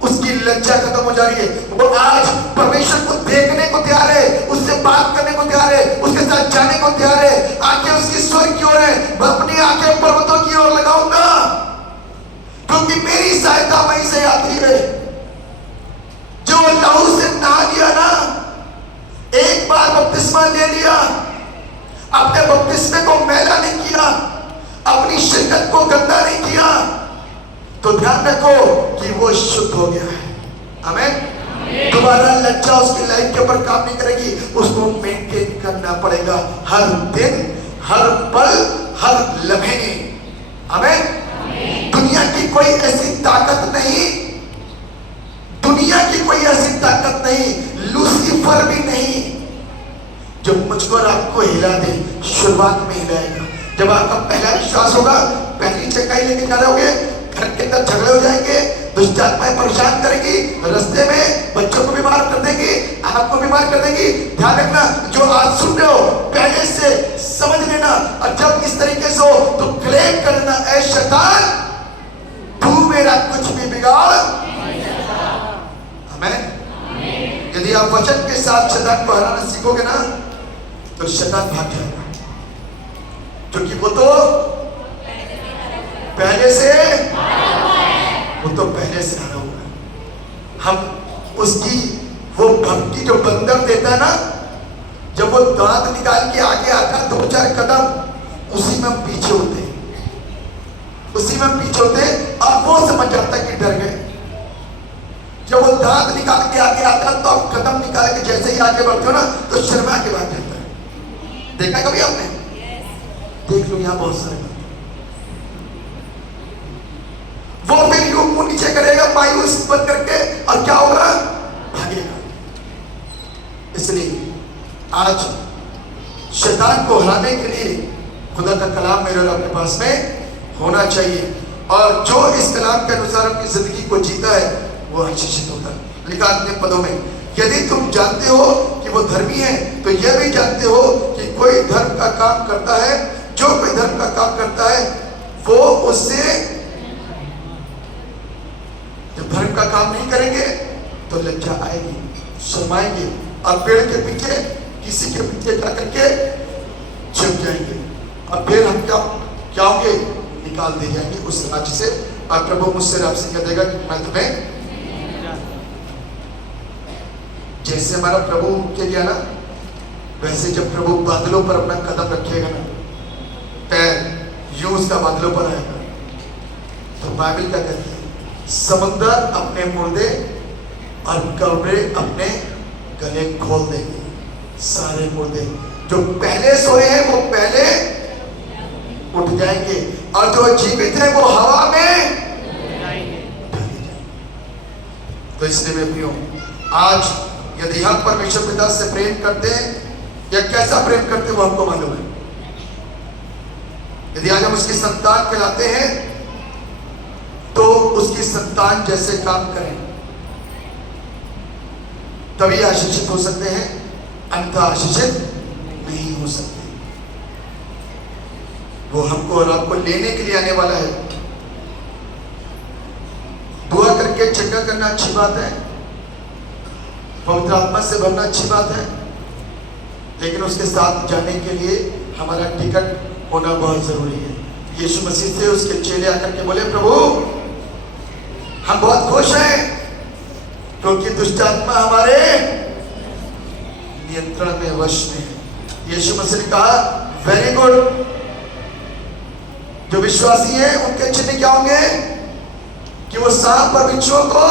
उसकी लज्जा खत्म हो जा रही है। वो आज परमेश्वर को देखने को तैयार है, उससे बात करने को तैयार है, उसके साथ जाने को तैयार है। आंखें उसकी स्वर्ग की ओर है, मैं अपनी आंखें पर्वतों की ओर लगाऊंगा क्योंकि मेरी सहायता वहीं से आती है। जो लहू से नहा लिया ना, एक बार बपतिस्मा ले लिया, अपने बपतिस्मे को मैला नहीं किया, अपनी शिरकत को गंदा नहीं किया, तो ध्यान रखो कि वो शुद्ध हो गया है। आमीन। दोबारा लज्जा उसकी लाइफ के ऊपर काम नहीं करेगी, उसको मेंटेन करना पड़ेगा हर दिन, हर पल, हर लम्हे। आमीन। दुनिया की कोई ऐसी ताकत नहीं, दुनिया की कोई ऐसी ताकत नहीं, लूसीफर भी नहीं, जो मुझको और आपको हिला दे। शुरुआत में हिलाएगा जब आपका पहला विश्वास होगा, पहली चकाई लेके जा रहे होगे, घर के अंदर झगड़े हो जाएंगे, दुष्ट आत्माएं परेशान करेगी, रास्ते में बच्चों को बीमार कर देगी, आपको बीमार कर देगी। ध्यान रखना, जो आज सुन रहे हो पहले से समझ लेना, और जब इस तरीके से हो तो क्लेम करना, ऐ शैतान तू मेरा कुछ भी बिगाड़। आमीन। यदि आप वचन के साथ शैतान को हराना सीखोगे ना तो शैतान भाग जाएगा, क्योंकि वो तो पहले से हारा हुआ है। हम उसकी वो भक्ति जो बंदर देता है ना, जब वो दांत निकाल के आगे आता 2-4 कदम, उसी में हम पीछे होते हैं, उसी में हम पीछे होते हैं और वो समझ जाता है कि डर गए। जब वो दांत निकाल के आगे आता तो आप कदम निकाल के जैसे ही आगे बढ़ते हो ना तो शर्मा के भाग जाता है। देखा कभी आपने? देख लो यहाँ बहुत सारे वो फिर यूं मुंह नीचे करेगा मायूस बन करके और क्या होगा? भागेगा। इसलिए आज शैतान को हराने के लिए खुदा का कलाम मेरे और आपके पास में होना चाहिए, और जो इस कलाम के अनुसार अपनी जिंदगी को जीता है वो आशीषित होता है। लिखा अपने पदों में, यदि तुम जानते हो कि वो धर्मी है तो यह भी जानते हो कि कोई धर्म का काम करता है, जो कोई धर्म का काम करता है वो उससे, जब धर्म का काम नहीं करेंगे तो लज्जा आएगी, शर्माएंगे और पेड़ के पीछे किसी के पीछे जाकर के छिप जाएंगे और फिर हम क्या होंगे? निकाल दिए जाएंगे उस राज्य से। और प्रभु मुझसे आपसे कह देगा कि मैं तुम्हें, जैसे हमारा प्रभु के लिया ना, वैसे जब प्रभु बादलों पर अपना कदम रखेगा ना, पैर यूं उसका बादलों पर आएगा, तो बाइबल क्या कहती है? समुद्र अपने मुर्दे और कब्रें अपने गले खोल देंगे। सारे मुर्दे जो पहले सोए हैं वो पहले उठ जाएंगे और जो जीवित है वो हवा में जाएंगे। तो इसलिए मैं प्रियो, आज यदि हम परमेश्वर पिता से प्रेम करते हैं या कैसा प्रेम करते हैं वो हमको मालूम है। यदि आज हम उसकी संतान कहलाते हैं तो उसकी संतान जैसे काम करें तभी आशीषित हो सकते हैं, अन्यथा आशीषित नहीं हो सकते। वो हमको और आपको लेने के लिए आने वाला है। दुआ करके चंगा करना अच्छी बात है, पवित्र आत्मा से भरना अच्छी बात है, लेकिन उसके साथ जाने के लिए हमारा टिकट होना बहुत जरूरी है। यीशु मसीह से उसके चेले आकर के बोले, प्रभु हम बहुत खुश हैं क्योंकि दुष्ट आत्मा हमारे नियंत्रण में, वश में है। यीशु मसीह ने कहा, वेरी गुड, जो विश्वासी हैं उनके चिन्ह क्या होंगे? कि वो सांप और बिच्छुओं को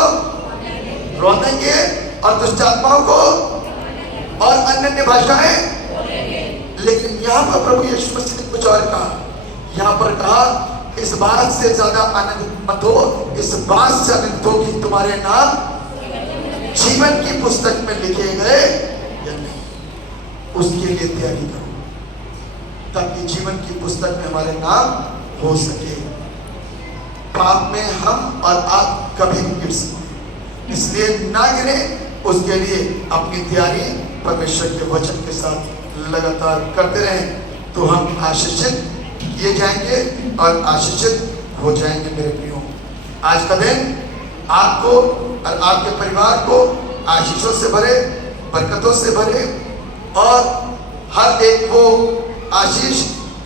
रौंदेंगे और दुष्ट आत्माओं को और अन्य भाषाएं। लेकिन यहाँ पर प्रभु यीशु मसीह ने कुछ और कहा। यहाँ पर कहा, इस बात से ज्यादा आनंदित मत हो, इस बात से आनंदित हो कि तुम्हारे नाम जीवन की पुस्तक में लिखे गए या नहीं। उसके लिए तैयारी करो ताकि जीवन की पुस्तक में हमारे नाम हो सके। पाप में हम और आप कभी नहीं गिर सकते, इसलिए ना गिरे, उसके लिए अपनी तैयारी परमेश्वर के वचन के साथ लगातार करते रहें, तो हम आशीषित किए जाएंगे और आशीषित हो जाएंगे। मेरे प्रियो, आज का दिन आपको और आपके परिवार को आशीषों से भरे, बरकतों से भरे, और हर एक वो आशीष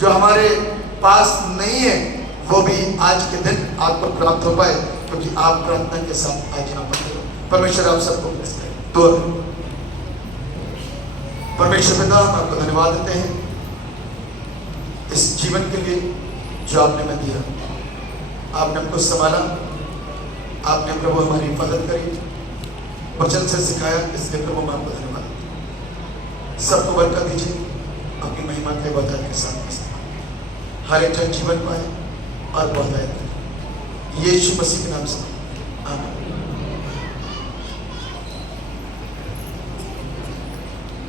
जो हमारे पास नहीं है वो भी आज के दिन आपको प्राप्त हो पाए, क्योंकि आप प्रार्थना के साथ आज यहाँ पर। परमेश्वर आप सबको ब्लेस करे। तो परमेश्वर पिता, हम आपको धन्यवाद देते हैं इस जीवन के लिए जो आपने हमें दिया। आपने हमको संभाला, आपने प्रभु हमारी मदद करी, वचन से सिखाया, इसलिए प्रभु हम आपको धन्यवाद। सबको बरकत दीजिए, अपनी महिमा के बधाई के साथ हर एक जन जीवन पाए और बहुत यीशु मसीह के नाम से आमीन।